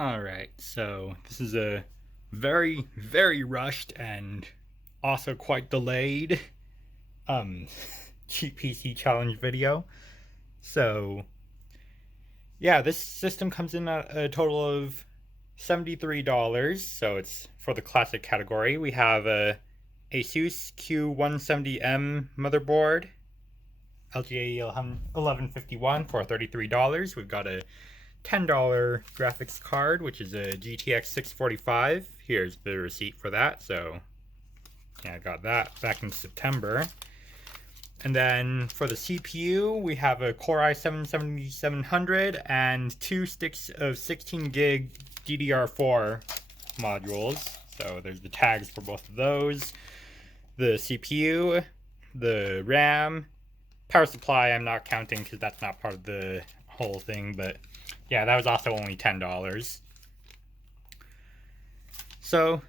Alright, so this is a very, very rushed and also quite delayed um cheap PC challenge video. So yeah, this system comes in at a total of $73, so it's for the classic category. We have a Asus Q170M motherboard, LGA 1151 for $33. We've got a $10 graphics card, which is a GTX 645. Here's the receipt for that. So, yeah, I got that back in September. And then for the CPU, we have a Core i7-7700 and 2 sticks of 16 gig DDR4 modules. So there's the tags for both of those. The CPU, the RAM, power supply I'm not counting because that's not part of the whole thing, but yeah, that was also only $10. So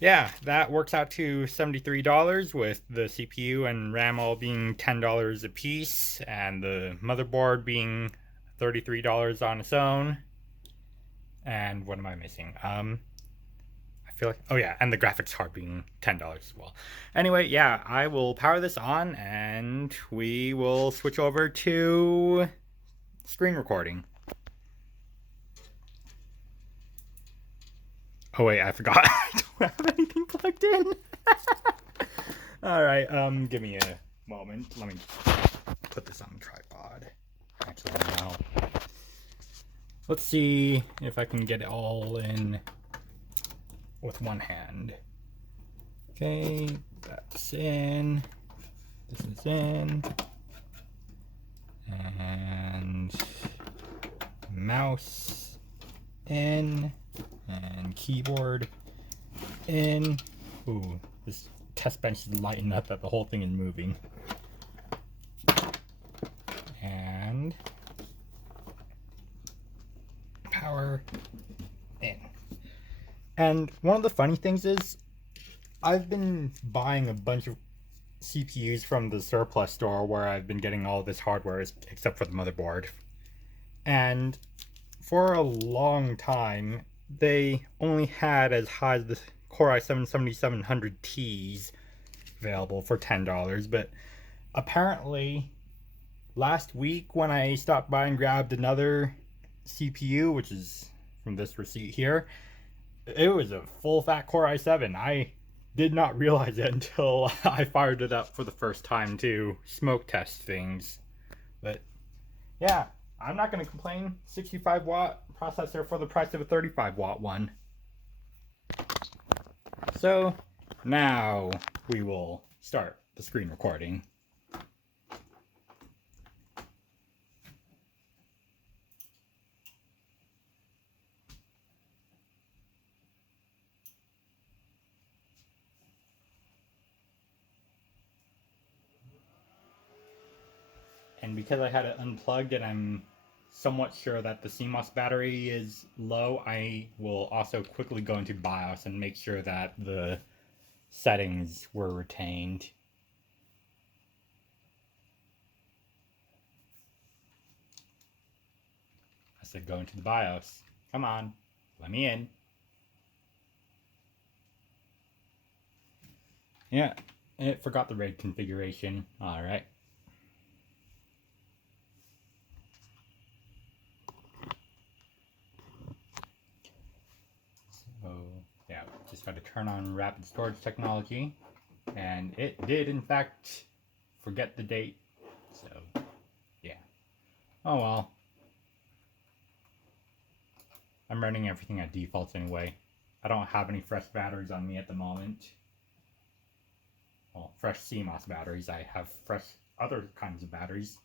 yeah, that works out to $73 with the CPU and RAM all being $10 a piece and the motherboard being $33 on its own. And what am I missing? I feel like, oh yeah, and the graphics card being $10 as well. Anyway, yeah, I will power this on and we will switch over to screen recording. Oh wait, I forgot. I don't have anything plugged in. All right, give me a moment. Let me put this on the tripod. Actually, now let's see if I can get it all in with one hand. Okay, that's in. This is in. And mouse in. And keyboard in. Ooh, this test bench is lighting up that the whole thing is moving. And power in. And one of the funny things is I've been buying a bunch of CPUs from the surplus store where I've been getting all this hardware except for the motherboard. And for a long time, they only had as high as the Core i7-7700Ts available for $10, but apparently last week when I stopped by and grabbed another CPU, which is from this receipt here, it was a full fat Core i7. I did not realize it until I fired it up for the first time to smoke test things. But yeah, I'm not going to complain. 65 watt processor for the price of a 35 watt one. So now we will start the screen recording. And because I had it unplugged and I'm somewhat sure that the CMOS battery is low, I will also quickly go into BIOS and make sure that the settings were retained. I said go into the BIOS. Come on, let me in. Yeah, it forgot the RAID configuration. Alright. So, yeah, just got to turn on rapid storage technology. And it did, in fact, forget the date. So, yeah. Oh well. I'm running everything at default anyway. I don't have any fresh batteries on me at the moment. Well, fresh CMOS batteries. I have fresh other kinds of batteries.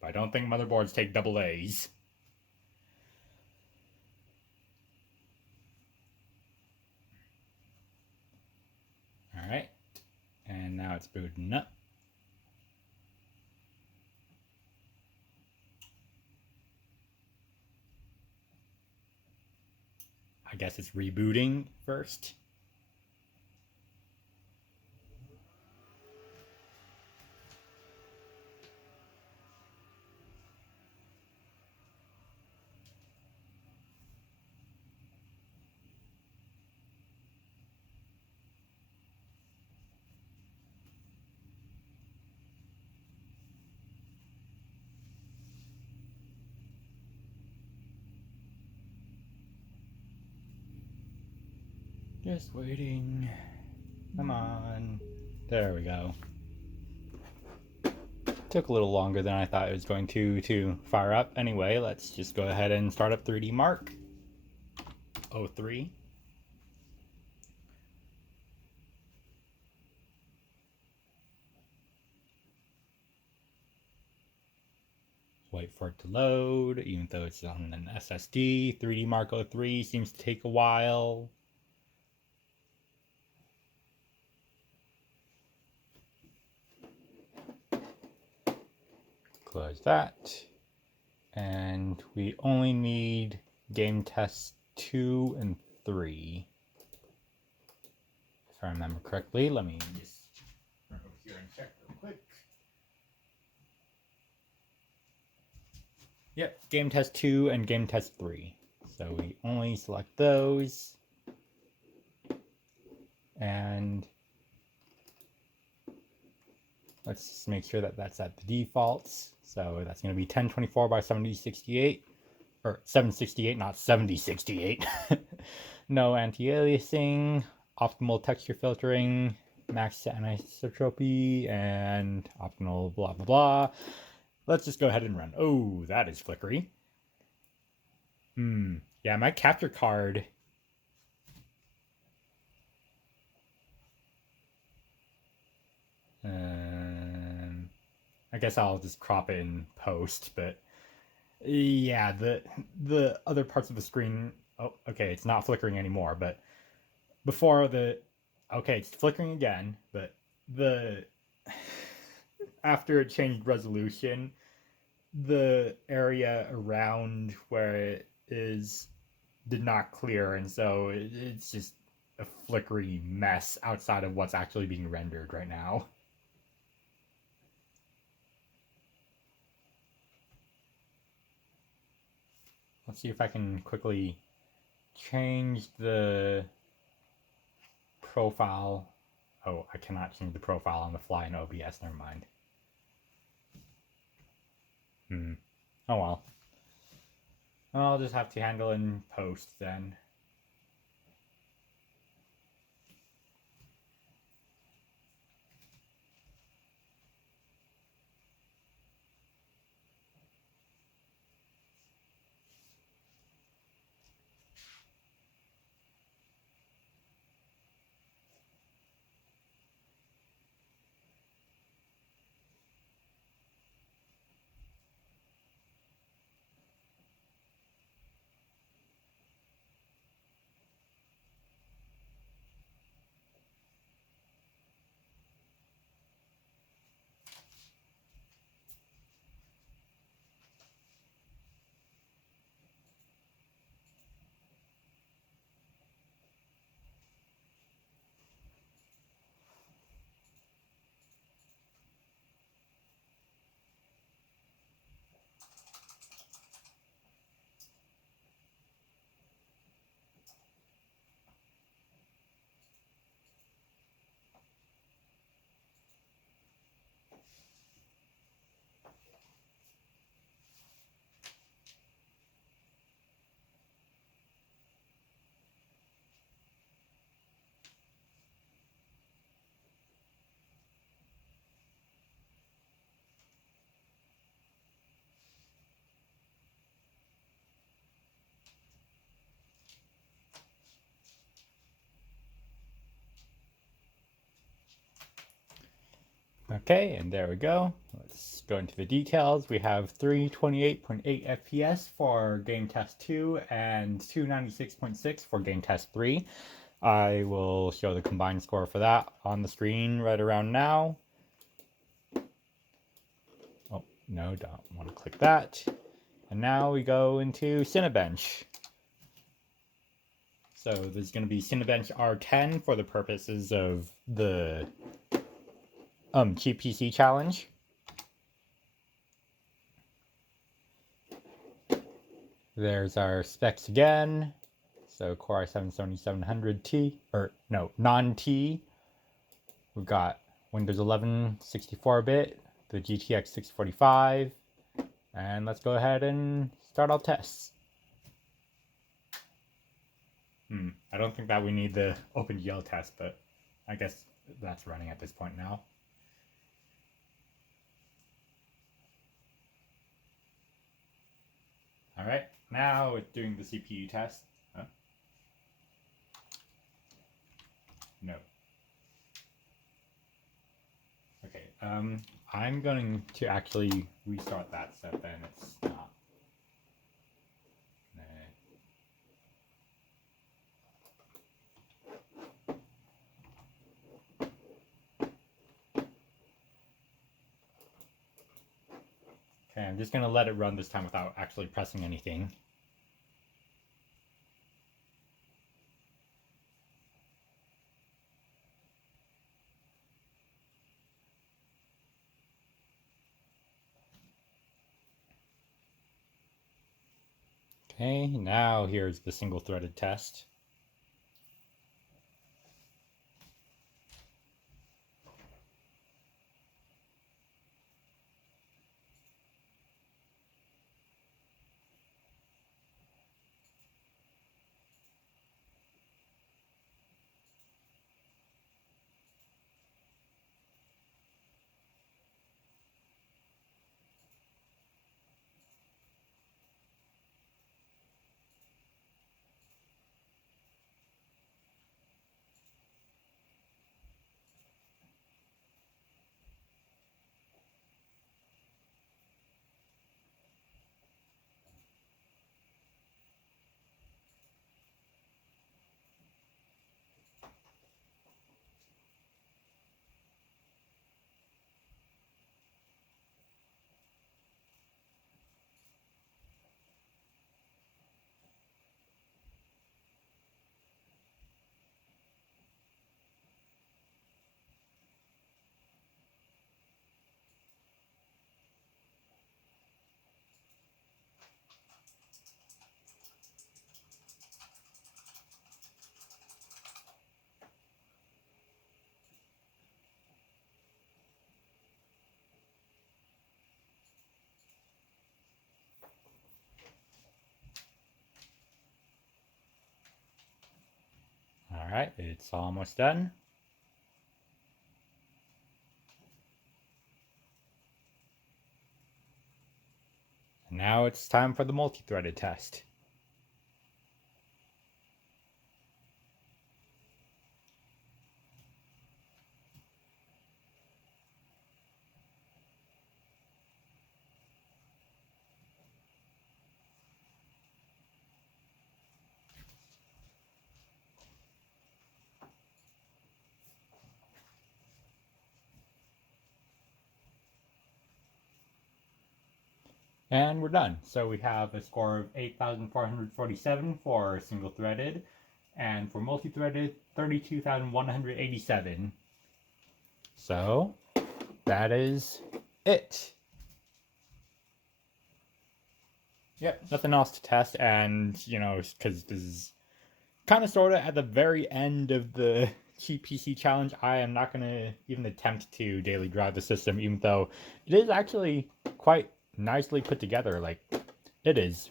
But I don't think motherboards take double A's. Alright. And now it's booting up. I guess it's rebooting first. Just waiting. Come on. There we go. Took a little longer than I thought it was going to fire up. Anyway, let's just go ahead and start up 3D Mark 03. Wait for it to load, even though it's on an SSD. 3D Mark 03 seems to take a while. Close that. And we only need game tests 2 and 3. If I remember correctly, let me just run over here and check real quick. Yep, game test 2 and game test 3. So we only select those. And let's just make sure that that's at the defaults. So that's going to be 1024 by 7068. Or 768, not 7068. No anti-aliasing, optimal texture filtering, max anisotropy, and optimal blah blah blah. Let's just go ahead and run. Oh, that is flickery. Yeah, my capture card. I guess I'll just crop it in post, but yeah, the other parts of the screen. Oh, okay, it's not flickering anymore, but before okay, it's flickering again, but after it changed resolution, the area around where it is did not clear, and so it's just a flickery mess outside of what's actually being rendered right now. Let's see if I can quickly change the profile. Oh, I cannot change the profile on the fly in OBS, never mind. Oh well. I'll just have to handle in post then. Okay, and there we go. Let's go into the details. We have 328.8 FPS for game test 2 and 296.6 for game test 3. I will show the combined score for that on the screen right around now. Oh, no, don't want to click that. And now we go into Cinebench. So there's going to be Cinebench R10 for the purposes of the cheap PC challenge. There's our specs again. So Core i7 7700T, or no, non-T. We've got Windows 11 64-bit, the GTX 645, and let's go ahead and start our tests. I don't think that we need the OpenGL test, but I guess that's running at this point now. Alright, now it's doing the CPU test. Huh? No. Okay, I'm going to actually restart that so then it's not. Okay, I'm just going to let it run this time without actually pressing anything. Okay, now here's the single-threaded test. Alright, it's almost done. And now it's time for the multi-threaded test. And we're done. So we have a score of 8,447 for single-threaded, and for multi-threaded, 32,187. So that is it. Yep, nothing else to test, and because this is kind of sort of at the very end of the cheap PC challenge, I am not going to even attempt to daily drive the system, even though it is actually quite nicely put together. Like, it is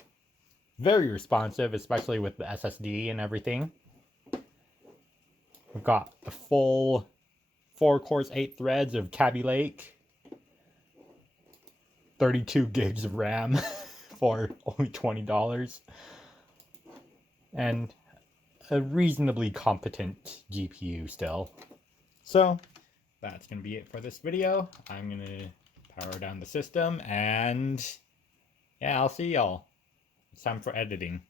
very responsive, especially with the SSD and everything. We've got a full 4 cores, 8 threads of Kaby Lake, 32 gigs of RAM for only $20, and a reasonably competent GPU still. So that's going to be it for this video. I'm going to power down the system, and yeah, I'll see y'all. It's time for editing.